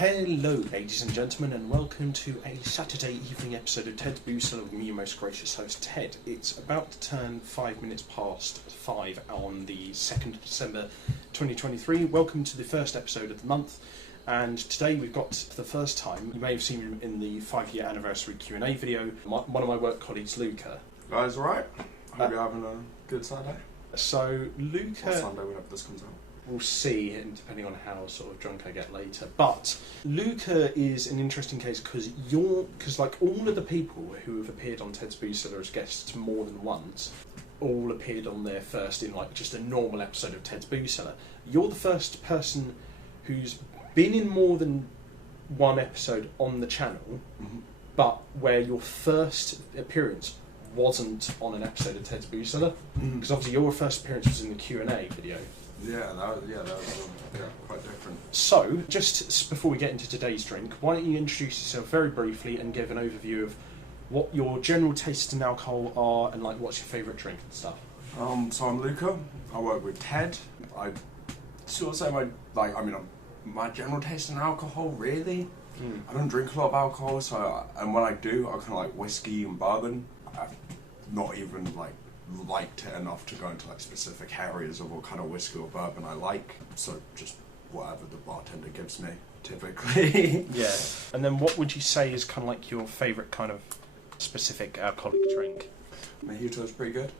Hello, ladies and gentlemen, and welcome to a Saturday evening episode of Ted's Boo Cellar with me, your most gracious host, Ted. It's about to turn 5 minutes past 5 on the 2nd of December 2023. Welcome to the first episode of the month, and today we've got, for the first time, you may have seen in the 5-year anniversary Q&A video, one of my work colleagues, Luka. Guys, alright? Hope you're having a good Saturday. So, Luka... Or Sunday, whenever this comes out. We'll see, and depending on how sort of drunk I get later. But Luka is an interesting case because like all of the people who have appeared on Ted's Boo Cellar as guests more than once, all appeared on their first in like just a normal episode of Ted's Boo Cellar. You're the first person who's been in more than one episode on the channel, but where your first appearance wasn't on an episode of Ted's Boo Cellar, because obviously your first appearance was in the Q&A video. Yeah, that was quite different. So, just before we get into today's drink, why don't you introduce yourself very briefly and give an overview of what your general tastes in alcohol are and like what's your favourite drink and stuff. So I'm Luka. I work with Ted. I sort of say my general taste in alcohol really. I don't drink a lot of alcohol, and when I do, I kind of like whiskey and bourbon. I've not even liked it enough to go into like specific areas of what kind of whiskey or bourbon I like, so just whatever the bartender gives me typically. Yeah. And then what would you say is kind of like your favourite kind of specific alcoholic drink? Mojito is pretty good.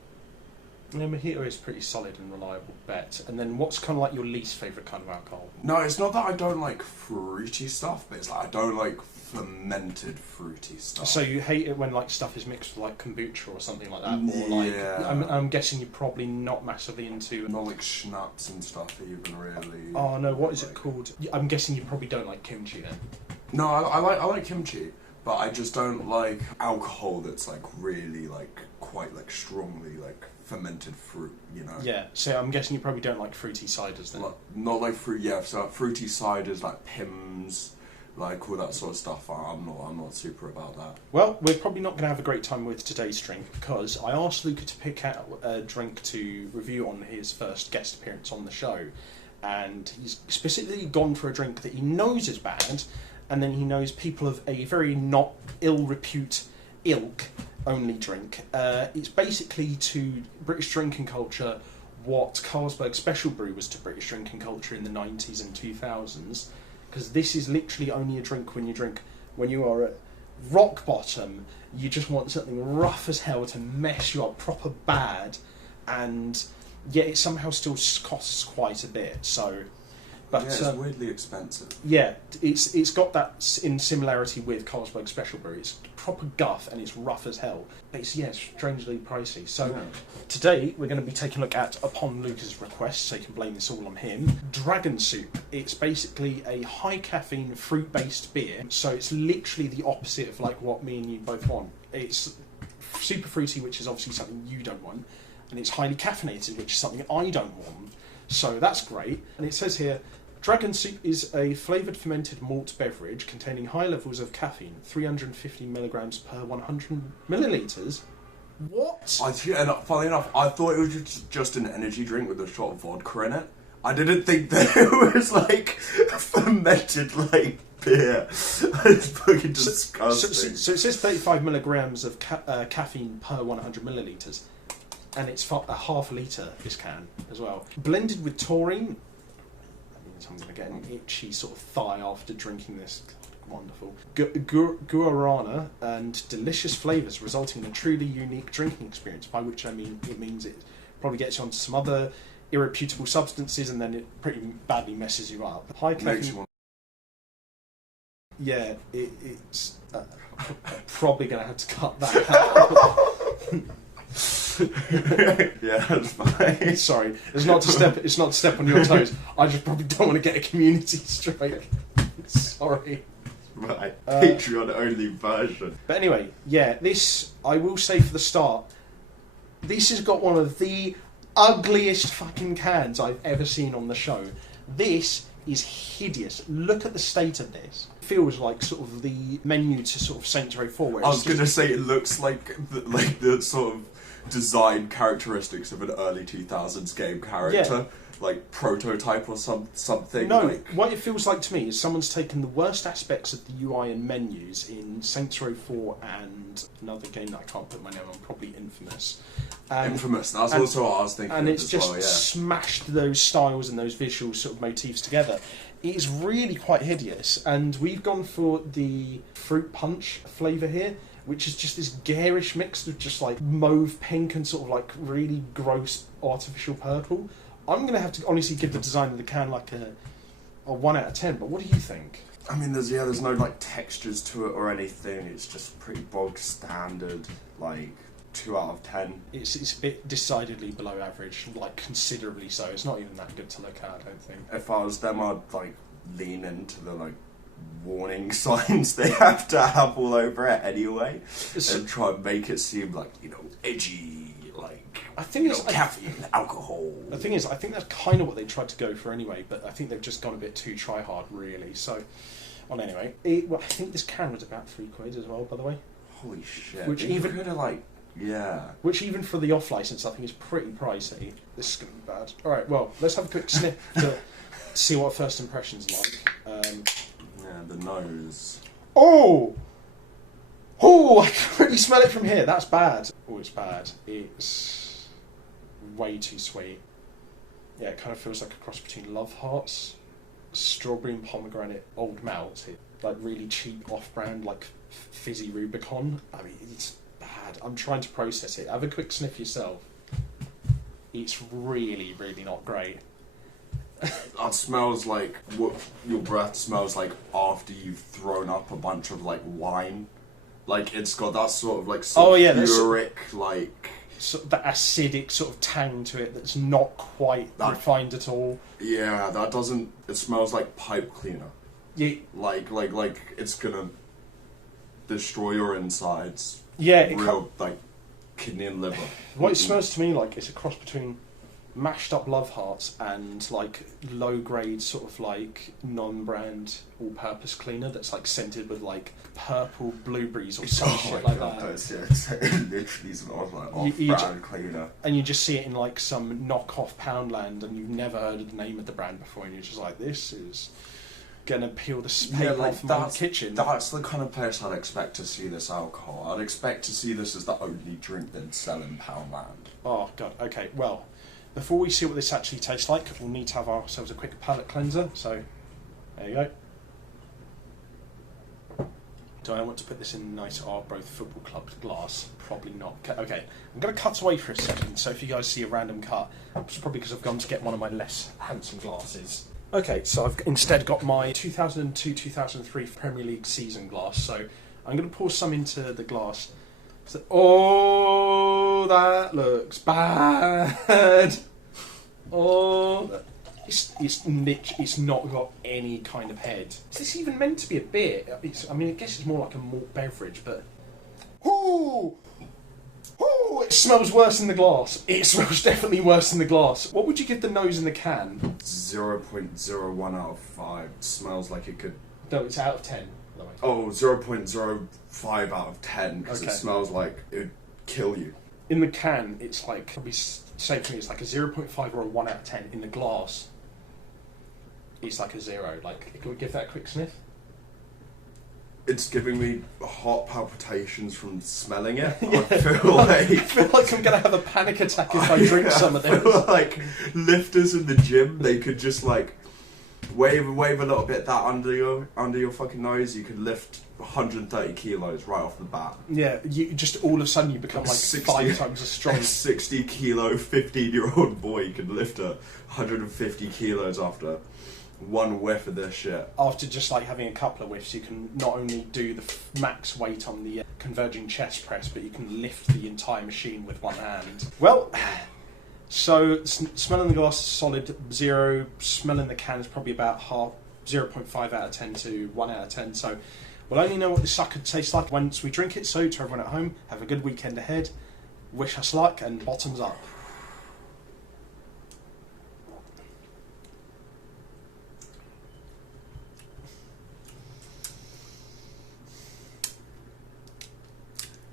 Yeah, Mojito is pretty solid and reliable bet. And then what's kind of like your least favourite kind of alcohol? No, it's not that I don't like fruity stuff, but it's like I don't like fermented fruity stuff. So you hate it when like stuff is mixed with like kombucha or something like that? Or like, yeah. I'm guessing you're probably not massively into... Not like schnapps and stuff even really. Oh no, what is it called? I'm guessing you probably don't like kimchi then. No, I like kimchi, but I just don't like alcohol that's like really like quite like strongly like fermented fruit, you know. Yeah, so I'm guessing you probably don't like fruity ciders then. Not like fruit, yeah. So fruity ciders like Pimm's, like all that sort of stuff. I'm not super about that. Well, we're probably not going to have a great time with today's drink because I asked Luka to pick out a drink to review on his first guest appearance on the show, and he's specifically gone for a drink that he knows is bad, and then he knows people of a very not ill repute ilk only drink. It's basically to British drinking culture what Carlsberg Special Brew was to British drinking culture in the 90s and 2000s, because this is literally only a drink when you are at rock bottom, you just want something rough as hell to mess you up proper bad, and yet it somehow still costs quite a bit, so... But, yeah, it's weirdly expensive. Yeah, it's got that in similarity with Carlsberg Special Brew. It's proper guff and it's rough as hell. But it's strangely pricey. So today we're going to be taking a look at, upon Luka's request, so you can blame this all on him, Dragon Soop. It's basically a high caffeine fruit-based beer. So it's literally the opposite of like what me and you both want. It's super fruity, which is obviously something you don't want, and it's highly caffeinated, which is something I don't want. So that's great. And it says here, Dragon Soop is a flavoured fermented malt beverage containing high levels of caffeine, 350 milligrams per 100 millilitres. What? Funny enough, I thought it was just an energy drink with a shot of vodka in it. I didn't think that it was like fermented like beer. It's fucking disgusting. So it says 35 milligrams of caffeine per 100 millilitres. And it's a half litre, this can, as well. Blended with taurine. I'm going to get an itchy sort of thigh after drinking this. Wonderful. Guarana and delicious flavours resulting in a truly unique drinking experience, by which I mean it means it probably gets you onto some other irreputable substances and then it pretty badly messes you up. High caffeine... Yeah, it's... probably going to have to cut that out. Yeah, that's fine. Sorry, it's not to step on your toes. I just probably don't want to get a community strike. Sorry. Right, Patreon only version. But anyway, yeah, this, I will say for the start, this has got one of the ugliest fucking cans I've ever seen on the show. This is hideous. Look at the state of this. It feels like sort of the menu to sort of Saints Row 4. I was going to say it looks like the sort of design characteristics of an early 2000s game character. like prototype or something. No, like... what it feels like to me is someone's taken the worst aspects of the UI and menus in Saints Row 4 and another game that I can't put my name on, probably Infamous. Infamous, that's also what I was thinking. And it's just well, smashed those styles and those visual sort of motifs together. It is really quite hideous, and we've gone for the fruit punch flavour here, which is just this garish mix of just like mauve pink and sort of like really gross artificial purple. I'm going to have to honestly give the design of the can like a 1 out of 10, but what do you think? I mean, there's no like textures to it or anything. It's just pretty bog standard, like 2 out of 10. It's a bit decidedly below average, like considerably so. It's not even that good to look at, I don't think. If I was them, I'd like lean into the like warning signs they have to have all over it anyway, and try and make it seem like, you know, edgy, like I think it's caffeine, alcohol. The thing is, I think that's kind of what they tried to go for anyway, but I think they've just gone a bit too try hard, really. So, well, anyway, I think this can was about £3 as well, by the way. Holy shit! Which even could have like. Yeah. Which even for the off license, I think is pretty pricey. This is going to be bad. All right, well, let's have a quick sniff to see what first impressions are like. Yeah, the nose. Oh, I can really smell it from here. That's bad. Oh, it's bad. It's way too sweet. Yeah, it kind of feels like a cross between Love Hearts, strawberry and pomegranate, old malt, like really cheap off-brand, like fizzy Rubicon. I mean, it's bad. I'm trying to process it. Have a quick sniff yourself. It's really, really not great. It smells like what your breath smells like after you've thrown up a bunch of like wine. Like it's got that sort of like sulfuric, like so that acidic sort of tang to it that's not quite refined at all. Yeah, that doesn't. It smells like pipe cleaner. Yeah, like it's gonna destroy your insides. Yeah, like kidney and liver. What it smells to me like is a cross between mashed up Love Hearts and like low grade sort of like non-brand all-purpose cleaner that's like scented with like purple blueberries or some shit like that. It literally smells like off-brand cleaner. And you just see it in like some knockoff Poundland, and you've never heard of the name of the brand before, and you're just like, this is gonna peel the paint off my kitchen. That's the kind of place I'd expect to see this alcohol. I'd expect to see this as the only drink they'd sell in Poundland. Oh god. Okay. Well, before we see what this actually tastes like, we'll need to have ourselves a quick palate cleanser. So, there you go. Do I want to put this in a nice Arbroath Football Club glass? Probably not. Okay, I'm going to cut away for a second, so if you guys see a random cut, it's probably because I've gone to get one of my less handsome glasses. Okay, so I've instead got my 2002-2003 Premier League season glass, so I'm going to pour some into the glass. So, oh, that looks bad. Oh, it's not got any kind of head. Is this even meant to be a beer? I mean, I guess it's more like a malt beverage, but... Ooh! Ooh, it smells worse in the glass. It smells definitely worse in the glass. What would you give the nose in the can? 0.01 out of 5. It smells like it could... No, it's out of 10. Oh, 0.05 out of 10, because it smells like it would kill you. In the can, it's like, probably safe for me, it's like a 0.5 or a 1 out of 10. In the glass, it's like a 0. Like, can we give that a quick sniff? It's giving me heart palpitations from smelling it. Yeah. I feel like I'm going to have a panic attack if I drink some of this. I feel like lifters in the gym, they could just like wave a little bit that under your fucking nose. You could lift 130 kilos right off the bat. Yeah, you just all of a sudden you become like 5 times as strong. A 60 kilo 15-year-old boy could lift 150 kilos after one whiff of this shit. After just like having a couple of whiffs, you can not only do the max weight on the converging chest press, but you can lift the entire machine with one hand. Well, so smell in the glass is solid 0. Smell in the can is probably about 0.5 out of 10 to 1 out of 10. So we'll only know what this sucker tastes like once we drink it. So to everyone at home, have a good weekend ahead. Wish us luck and bottoms up.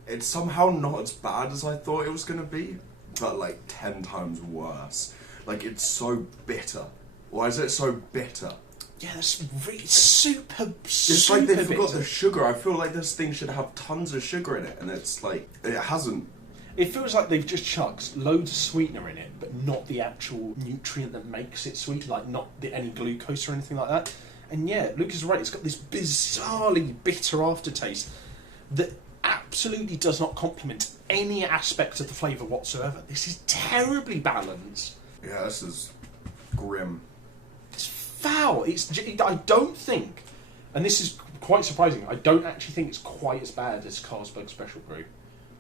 It's somehow not as bad as I thought it was going to be, but like 10 times worse. Like, it's so bitter. Why is it so bitter? Yeah, that's really super. It's like they forgot the sugar. I feel like this thing should have tons of sugar in it, and it's like it hasn't. It feels like they've just chucked loads of sweetener in it, but not the actual nutrient that makes it sweet, like not any glucose or anything like that. And yeah, Luka's right, it's got this bizarrely bitter aftertaste that absolutely does not complement any aspect of the flavour whatsoever. This is terribly balanced. Yeah, this is grim. It's foul. I don't think, and this is quite surprising, I don't actually think it's quite as bad as Carlsberg Special Brew.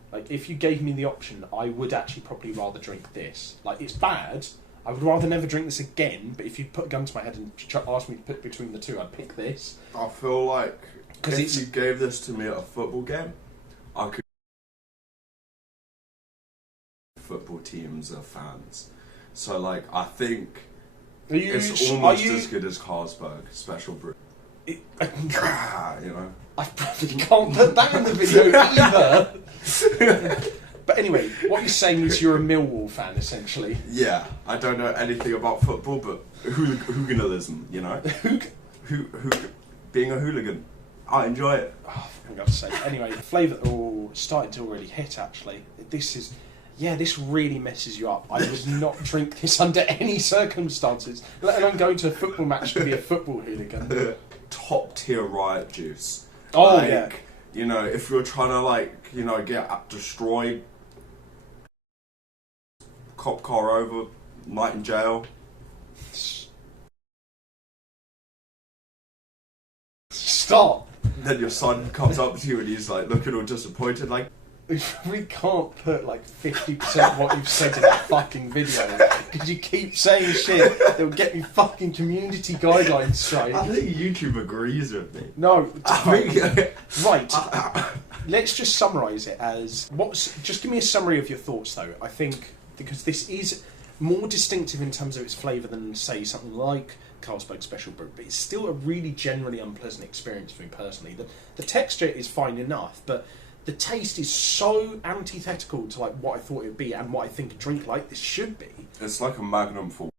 Like, if you gave me the option, I would actually probably rather drink this. Like, it's bad. I would rather never drink this again, but if you put a gun to my head and asked me to pick between the two, I'd pick this. I feel like if you gave this to me at a football game, I could. Football teams are fans. So, like, I think it's almost as good as Carlsberg Special Brew. You know? I probably can't put that in the video either. But anyway, what you're saying is you're a Millwall fan, essentially. Yeah, I don't know anything about football, but hooliganism, you know? Being a hooligan. I enjoy it. Oh, for God's sake. Anyway, the flavour all started to already hit, actually. This really messes you up. I would not drink this under any circumstances, let alone going to a football match to be a football hooligan. Top tier riot juice. Oh, like, yeah. You know, if you're trying to, like, you know, get destroyed, cop car over, night in jail. Stop! Then your son comes up to you and he's like looking all disappointed, like. We can't put like 50% of what you've said in that fucking video because you keep saying shit that will get me fucking community guidelines straight. I think YouTube agrees with me. No, right. Uh, Let's just summarise it as just give me a summary of your thoughts though. I think because this is more distinctive in terms of its flavour than say something like Carlsberg Special Brew, but it's still a really generally unpleasant experience for me personally. The texture is fine enough, but the taste is so antithetical to like what I thought it would be and what I think a drink like this should be. It's like a Magnum full.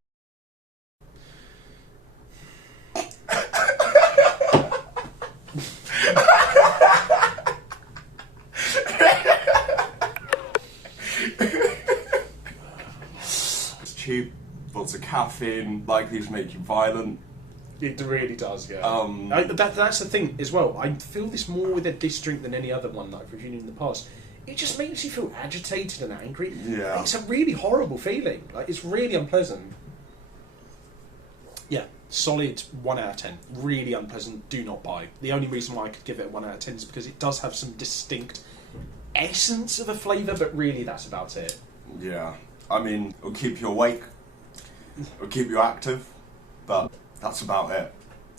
It's cheap, lots of caffeine, like these make you violent. It really does, yeah. That's the thing as well. I feel this more with this drink than any other one that I've reviewed in the past. It just makes you feel agitated and angry. Yeah. It's a really horrible feeling. Like, it's really unpleasant. Yeah, solid 1 out of 10. Really unpleasant. Do not buy. The only reason why I could give it a 1 out of 10 is because it does have some distinct essence of a flavour, but really that's about it. Yeah. I mean, it'll keep you awake. It'll keep you active. But that's about it.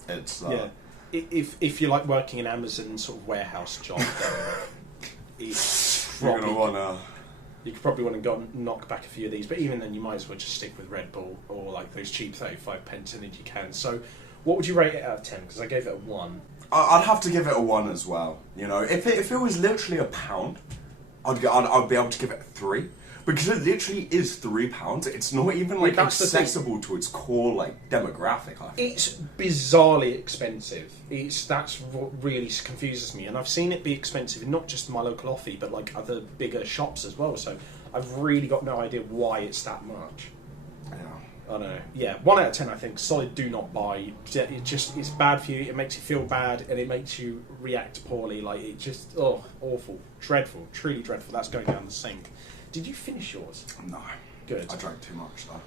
It's yeah. If you like working in Amazon sort of warehouse job, then you're gonna wanna. You could probably want to go and knock back a few of these, but even then, you might as well just stick with Red Bull or like those cheap 35p energy cans. So, what would you rate it out of 10? Because I gave it a 1. I'd have to give it a 1 as well. You know, if it was literally £1, I'd be able to give it a 3. Because it literally is £3. It's not even like accessible to its core like demographic. I think. It's bizarrely expensive. That's what really confuses me. And I've seen it be expensive in not just my local offie, but like other bigger shops as well. So I've really got no idea why it's that much. Yeah. I don't know. Yeah, 1 out of 10. I think solid. Do not buy. It's bad for you. It makes you feel bad, and it makes you react poorly. Like it just awful, dreadful, truly dreadful. That's going down the sink. Did you finish yours? No. Good. I drank too much though.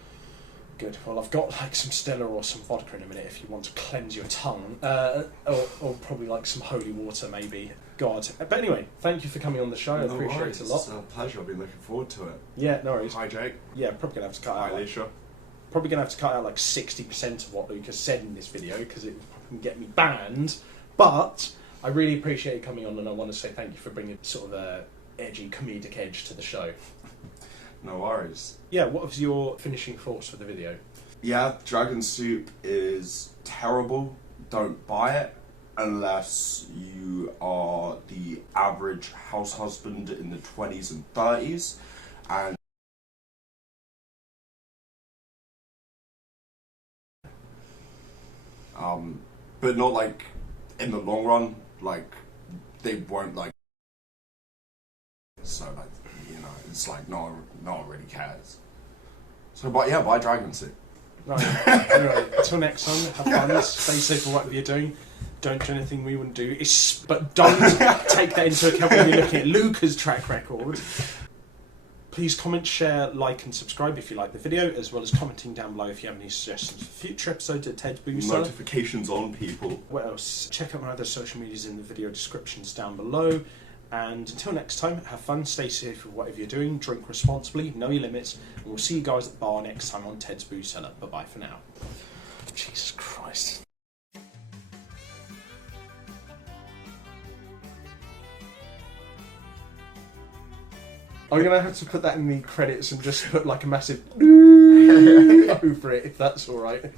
Good. Well, I've got like some Cellar or some vodka in a minute if you want to cleanse your tongue. Or probably like some holy water maybe. God. But anyway, thank you for coming on the show. I appreciate it a lot. It's a pleasure. I've been looking forward to it. Yeah, no worries. Hi, Jake. Yeah, probably going to have to cut out. Hi, Alicia. Probably going to have to cut out like 60% of what Luka said in this video because it can get me banned. But I really appreciate you coming on, and I want to say thank you for bringing sort of a edgy comedic edge to the show. No worries. Yeah, what was your finishing thoughts for the video? Yeah, Dragon Soop is terrible. Don't buy it unless you are the average house husband in the 20s and 30s and but not like in the long run. Like they won't like. So like it's like no one really cares. So but yeah, buy Dragon Suit. Right. Anyway, until next time, have fun, stay safe for whatever you're doing. Don't do anything we wouldn't do. But don't take that into account when you're looking at Luka's track record. Please comment, share, like and subscribe if you like the video, as well as commenting down below if you have any suggestions for future episodes at Ted's Booster. Notifications on, people. What else? Check out my other social medias in the video descriptions down below. And until next time, have fun, stay safe with whatever you're doing, drink responsibly, know your limits, and we'll see you guys at the bar next time on Ted's Booze Cellar. Bye-bye for now. Jesus Christ. I'm going to have to put that in the credits and just put like a massive over it, if that's alright.